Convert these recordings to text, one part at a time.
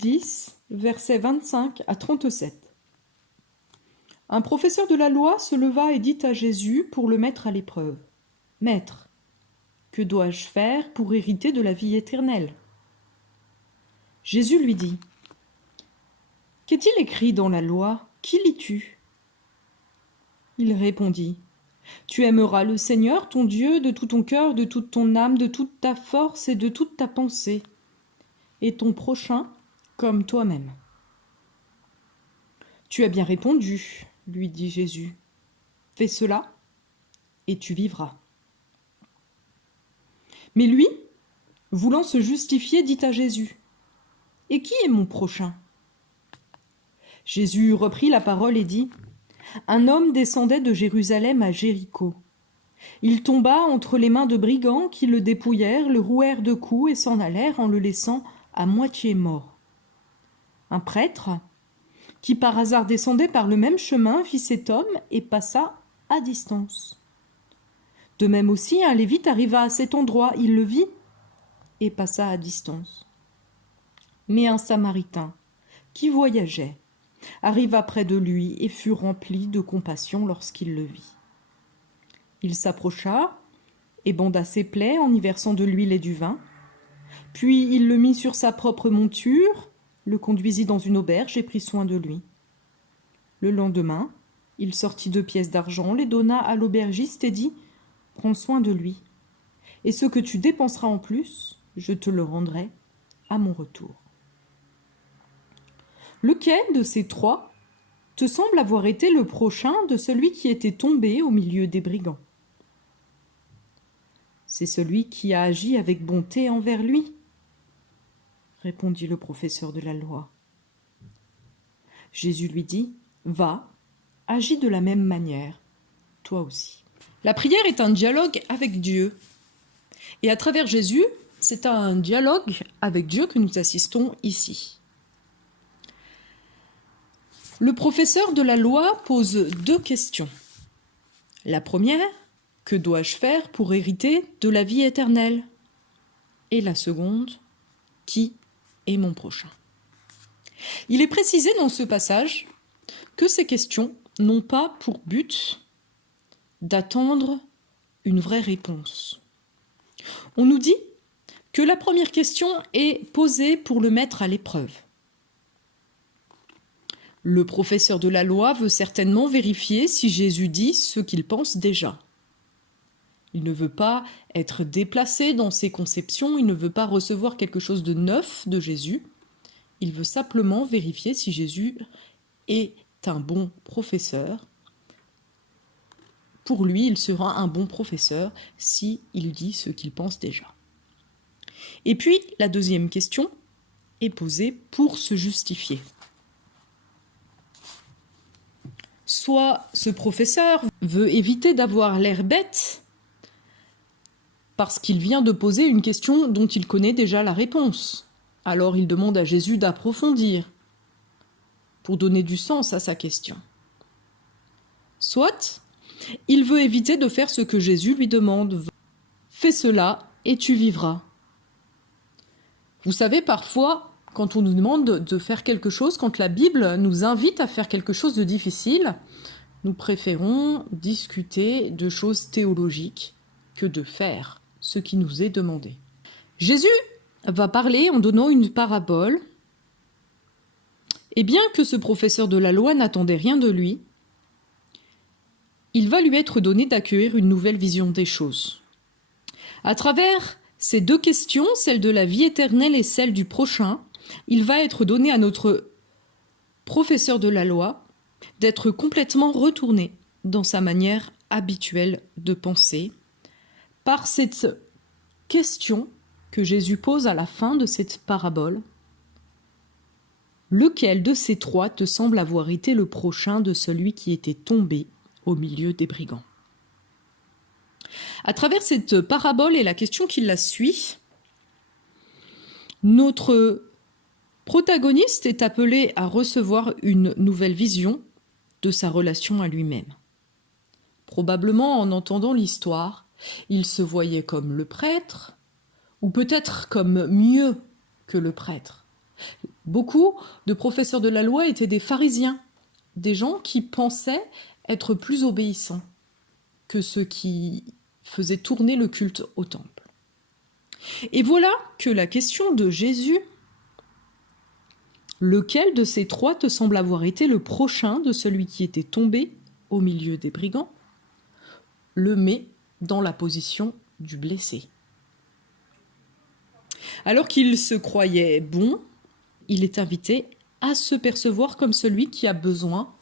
10, versets 25 à 37. Un professeur de la loi se leva et dit à Jésus pour le mettre à l'épreuve. « Maître, que dois-je faire pour hériter de la vie éternelle ?» Jésus lui dit. « Qu'est-il écrit dans la loi? Qui lis-tu » Il répondit. « Tu aimeras le Seigneur, ton Dieu, de tout ton cœur, de toute ton âme, de toute ta force et de toute ta pensée, et ton prochain comme toi-même. » « Tu as bien répondu, lui dit Jésus. Fais cela, et tu vivras. » Mais lui, voulant se justifier, dit à Jésus. « Et qui est mon prochain ?» Jésus reprit la parole et dit. Un homme descendait de Jérusalem à Jéricho. Il tomba entre les mains de brigands qui le dépouillèrent, le rouèrent de coups et s'en allèrent en le laissant à moitié mort. Un prêtre, qui par hasard descendait par le même chemin, vit cet homme et passa à distance. De même aussi, un lévite arriva à cet endroit, il le vit et passa à distance. Mais un samaritain, qui voyageait, arriva près de lui et fut rempli de compassion lorsqu'il le vit. Il s'approcha et banda ses plaies en y versant de l'huile et du vin. Puis il le mit sur sa propre monture, le conduisit dans une auberge et prit soin de lui. Le lendemain, il sortit 2 pièces d'argent, les donna à l'aubergiste et dit « Prends soin de lui, et ce que tu dépenseras en plus, je te le rendrai à mon retour. » Lequel de ces 3 te semble avoir été le prochain de celui qui était tombé au milieu des brigands? C'est celui qui a agi avec bonté envers lui, répondit le professeur de la loi. Jésus lui dit, va, agis de la même manière, toi aussi. La prière est un dialogue avec Dieu. Et à travers Jésus, c'est à un dialogue avec Dieu que nous assistons ici. Le professeur de la loi pose 2 questions. La première, que dois-je faire pour hériter de la vie éternelle? Et la seconde, qui est mon prochain? Il est précisé dans ce passage que ces questions n'ont pas pour but d'attendre une vraie réponse. On nous dit que la première question est posée pour le mettre à l'épreuve. Le professeur de la loi veut certainement vérifier si Jésus dit ce qu'il pense déjà. Il ne veut pas être déplacé dans ses conceptions, il ne veut pas recevoir quelque chose de neuf de Jésus. Il veut simplement vérifier si Jésus est un bon professeur. Pour lui, il sera un bon professeur s'il dit ce qu'il pense déjà. Et puis, la deuxième question est posée pour se justifier. Soit ce professeur veut éviter d'avoir l'air bête parce qu'il vient de poser une question dont il connaît déjà la réponse. Alors il demande à Jésus d'approfondir pour donner du sens à sa question. Soit il veut éviter de faire ce que Jésus lui demande. Fais cela et tu vivras. Vous savez, parfois, quand on nous demande de faire quelque chose, quand la Bible nous invite à faire quelque chose de difficile, nous préférons discuter de choses théologiques que de faire ce qui nous est demandé. Jésus va parler en donnant une parabole, et bien que ce professeur de la loi n'attendait rien de lui, il va lui être donné d'accueillir une nouvelle vision des choses. À travers ces 2 questions, celle de la vie éternelle et celle du prochain, il va être donné à notre professeur de la loi d'être complètement retourné dans sa manière habituelle de penser par cette question que Jésus pose à la fin de cette parabole. Lequel de ces 3 te semble avoir été le prochain de celui qui était tombé au milieu des brigands? À travers cette parabole et la question qui la suit, notre protagoniste est appelé à recevoir une nouvelle vision de sa relation à lui-même. Probablement en entendant l'histoire, il se voyait comme le prêtre, ou peut-être comme mieux que le prêtre. Beaucoup de professeurs de la loi étaient des pharisiens, des gens qui pensaient être plus obéissants que ceux qui faisaient tourner le culte au temple. Et voilà que la question de Jésus, lequel de ces trois te semble avoir été le prochain de celui qui était tombé au milieu des brigands, le met dans la position du blessé. Alors qu'il se croyait bon, il est invité à se percevoir comme celui qui a besoin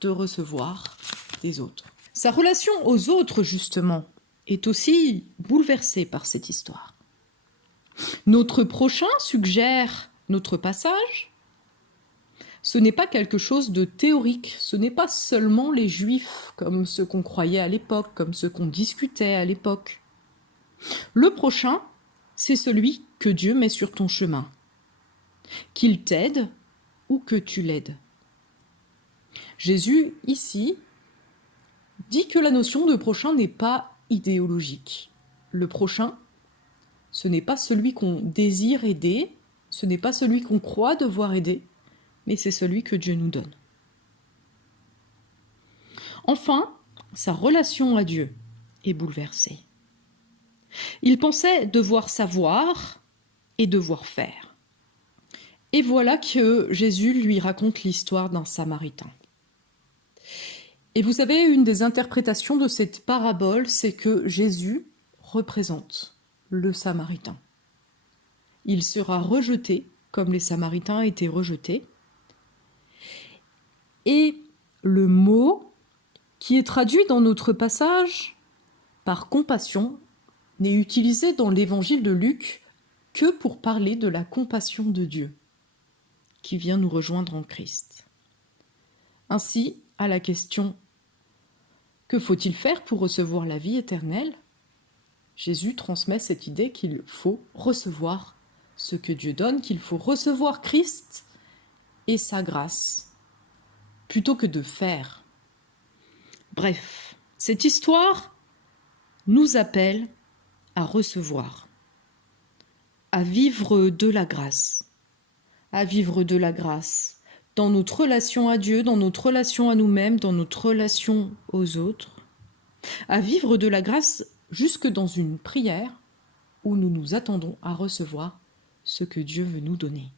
de recevoir des autres. Sa relation aux autres, justement, est aussi bouleversée par cette histoire. Notre prochain suggère notre passage. Ce n'est pas quelque chose de théorique, ce n'est pas seulement les Juifs, comme ceux qu'on croyait à l'époque, comme ceux qu'on discutait à l'époque. Le prochain, c'est celui que Dieu met sur ton chemin, qu'il t'aide ou que tu l'aides. Jésus, ici, dit que la notion de prochain n'est pas idéologique. Le prochain, ce n'est pas celui qu'on désire aider, ce n'est pas celui qu'on croit devoir aider, mais c'est celui que Dieu nous donne. Enfin, sa relation à Dieu est bouleversée. Il pensait devoir savoir et devoir faire. Et voilà que Jésus lui raconte l'histoire d'un Samaritain. Et vous savez, une des interprétations de cette parabole, c'est que Jésus représente le Samaritain. Il sera rejeté, comme les Samaritains étaient rejetés. Et le mot qui est traduit dans notre passage par compassion n'est utilisé dans l'évangile de Luc que pour parler de la compassion de Dieu qui vient nous rejoindre en Christ. Ainsi, à la question « Que faut-il faire pour recevoir la vie éternelle ?» Jésus transmet cette idée qu'il faut recevoir ce que Dieu donne, qu'il faut recevoir Christ et sa grâce, plutôt que de faire. Bref, cette histoire nous appelle à recevoir, à vivre de la grâce, dans notre relation à Dieu, dans notre relation à nous-mêmes, dans notre relation aux autres, à vivre de la grâce jusque dans une prière où nous nous attendons à recevoir ce que Dieu veut nous donner.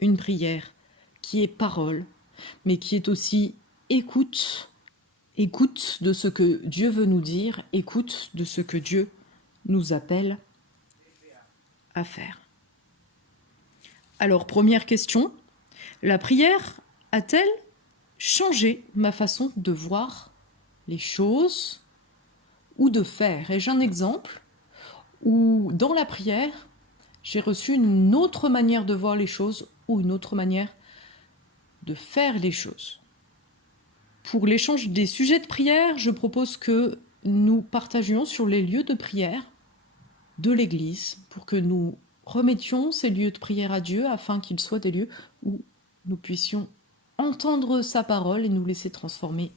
Une prière qui est parole, mais qui est aussi écoute de ce que Dieu veut nous dire, écoute de ce que Dieu nous appelle à faire. Alors, première question, la prière a-t-elle changé ma façon de voir les choses ou de faire? Ai-je un exemple où, dans la prière, j'ai reçu une autre manière de voir les choses ou une autre manière de faire les choses? Pour l'échange des sujets de prière, je propose que nous partagions sur les lieux de prière de l'Église pour que nous remettions ces lieux de prière à Dieu afin qu'ils soient des lieux où nous puissions entendre sa parole et nous laisser transformer